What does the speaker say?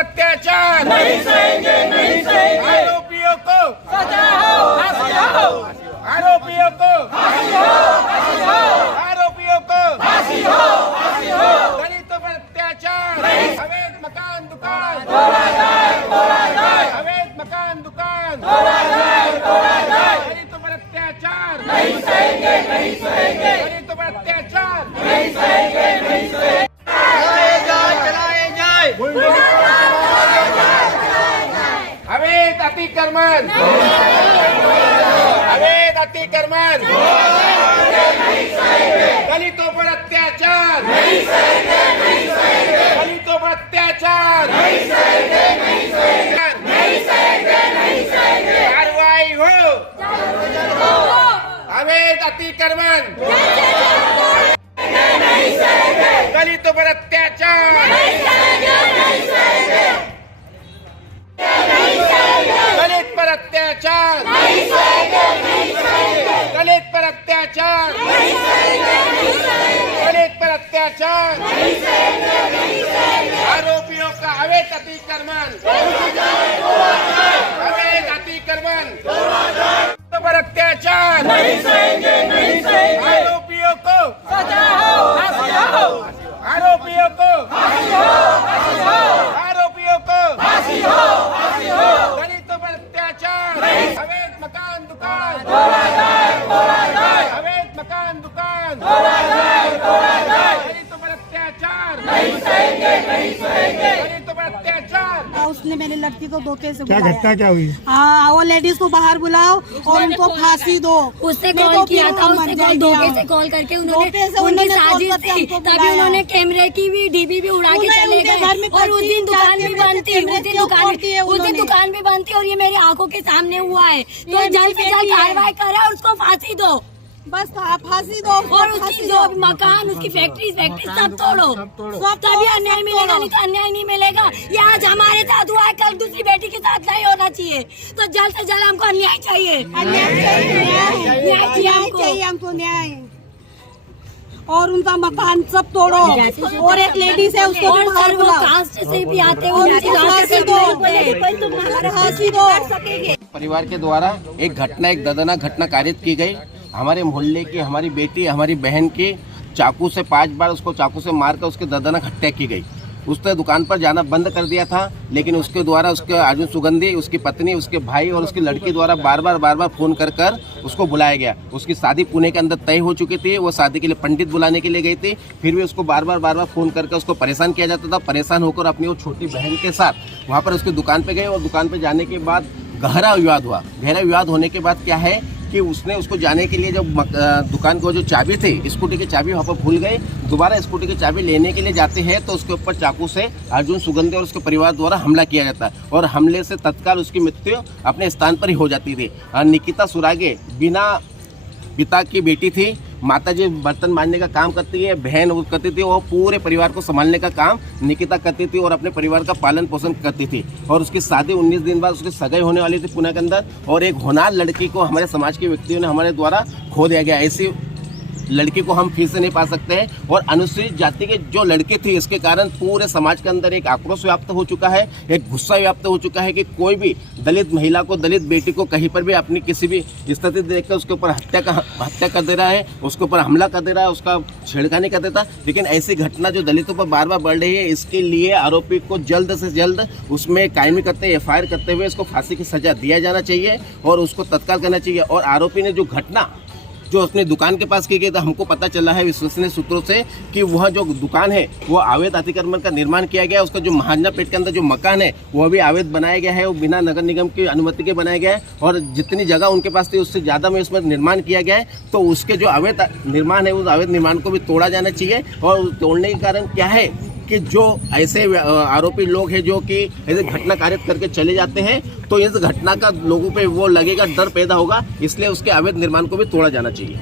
अत्याचार नहीं सहेंगे, नहीं सहेंगे। आरोपियों को सजा हो, फांसी हो। आरोपियों को फांसी हो, फांसी हो। आरोपियों को फांसी हो, फांसी हो। दलितों पर अत्याचार अवैध मकान दुकान तोड़ा जाए, तोड़ा जाए। अवैध मकान दुकान तोड़ा जाए, तोड़ा जाए। दलितों पर अत्याचार नहीं सहेंगे, नहीं सहेंगे। दलितों पर अत्याचार नहीं सहेंगे, नहीं सहेंगे। अवैध अतिक्रमण, अवैध अतिक्रमण, दलितों पर अत्याचार, दलितों पर अत्याचार, कार्रवाई हो। अवैध अतिक्रमण, दलितों पर अत्याचार, दलित पर अत्याचार, दलित पर अत्याचार, दलित पर अत्याचार। आरोपियों का अवैध अतिक्रमण, अवैध अतिक्रमण पर अत्याचार नहीं सहेंगे, नहीं सहेंगे। आरोपियों को सजा हो, फांसी हो। आरोपियों को फांसी हो, फांसी हो। आरोपियों को फांसी हो, फांसी हो। दलितों पर अत्याचार अवैध मकान दुकान तोड़ा जाए, तोड़ा जाए। अवैध मकान दुकान तोड़ा जाए, तोड़ा जाए। दलितों पर अत्याचार नहीं सहेंगे, नहीं सहेंगे। दलितों पर अत्याचार। उसने मेरी लड़की को धोखे से क्या घटना क्या हुई? हाँ, वो लेडीज को बाहर बुलाओ और उनको फांसी दो। उससे कॉल किया था, उससे धोखे से कॉल करके उन्होंने उनकी साजिश थी, तभी उन्होंने कैमरे की भी डीबी भी उड़ा के चले गए। और उस दिन दुकान भी बंद थी, उस दिन दुकान भी बंद थी और ये मेरी आंखों के सामने हुआ है। तो जल्द से जल्द कार्रवाई करे और उसको फांसी दो, बस फांसी दो। और उसकी जो मकान, उसकी फैक्ट्री सब तोड़ो, तभी अन्याय मिलेगा, नहीं तो अन्याय नहीं मिलेगा। ये आज हमारे साथ हुआ है, कल दूसरी बेटी के साथ नहीं होना चाहिए। तो जल्द से जल्द हमको अन्याय चाहिए, न्याय चाहिए हमको, न्याय। और उनका मकान सब तोड़ो। और एक लेडीज है, उसको भी बाहर बुलाओ। कास्ट से भी आते हैं, फांसी दो। परिवार के द्वारा एक घटना, एक दर्दनाक घटना कारित की गई। हमारे मोहल्ले की हमारी बेटी, हमारी बहन की चाकू से 5 बार उसको चाकू से मारकर उसकी दर्दनाक हत्या की गई। उसने दुकान पर जाना बंद कर दिया था, लेकिन उसके द्वारा उसके अर्जुन सुगंधी, उसकी पत्नी, उसके भाई और उसकी लड़की द्वारा बार बार फोन कर उसको बुलाया गया। उसकी शादी पुणे के अंदर तय हो चुकी थी। वो शादी के लिए पंडित बुलाने के लिए गई थी, फिर भी उसको बार बार फोन करके उसको परेशान किया जाता था। परेशान होकर अपनी वो छोटी बहन के साथ वहाँ पर उसकी दुकान पर गए और दुकान पर जाने के बाद गहरा विवाद हुआ। गहरा विवाद होने के बाद क्या है कि उसने उसको जाने के लिए जब दुकान को जो चाबी थी, स्कूटी की चाबी वहाँ पर भूल गए। दोबारा स्कूटी की चाबी लेने के लिए जाते हैं तो उसके ऊपर चाकू से अर्जुन सुगंधी और उसके परिवार द्वारा हमला किया जाता है और हमले से तत्काल उसकी मृत्यु अपने स्थान पर ही हो जाती थी। निकिता सुरागे बिना पिता की बेटी थी। माताजी बर्तन मांजने का काम करती है, बहन वो करती थी, वो पूरे परिवार को संभालने का काम निकिता करती थी और अपने परिवार का पालन पोषण करती थी। और उसकी शादी 19 दिन बाद उसकी सगाई होने वाली थी पुणे के अंदर, और एक होनहार लड़की को हमारे समाज के व्यक्तियों ने हमारे द्वारा खो दिया गया। ऐसी लड़की को हम फिर से नहीं पा सकते हैं। और अनुसूचित जाति के जो लड़के थे, इसके कारण पूरे समाज के अंदर एक आक्रोश व्याप्त हो चुका है, एक गुस्सा व्याप्त हो चुका है कि कोई भी दलित महिला को, दलित बेटी को कहीं पर भी अपनी किसी भी स्थिति देखकर उसके ऊपर हत्या कर दे रहा है, उसके ऊपर हमला कर दे रहा है, उसका छेड़खानी कर देता। लेकिन ऐसी घटना जो दलितों पर बार बार बढ़ रही है, इसके लिए आरोपी को जल्द से जल्द उसमें कायमी करते, FIR करते हुए इसको फांसी की सजा दिया जाना चाहिए और उसको तत्काल करना चाहिए। और आरोपी ने जो घटना जो अपनी दुकान के पास की गई, तो हमको पता चला है विश्वसनीय सूत्रों से कि वह जो दुकान है वो अवैध अतिक्रमण का निर्माण किया गया है। उसका जो महाजना पेट के अंदर जो मकान है वह भी अवैध बनाया गया है, वो बिना नगर निगम की अनुमति के बनाया गया है और जितनी जगह उनके पास थी उससे ज़्यादा में उसमें निर्माण किया गया है। तो उसके जो अवैध निर्माण है उस अवैध निर्माण को भी तोड़ा जाना चाहिए। और तोड़ने के कारण क्या है कि जो ऐसे आरोपी लोग हैं जो कि ऐसे घटना कारित करके चले जाते हैं, तो इस घटना का लोगों पे वो लगेगा, डर पैदा होगा, इसलिए उसके अवैध निर्माण को भी तोड़ा जाना चाहिए।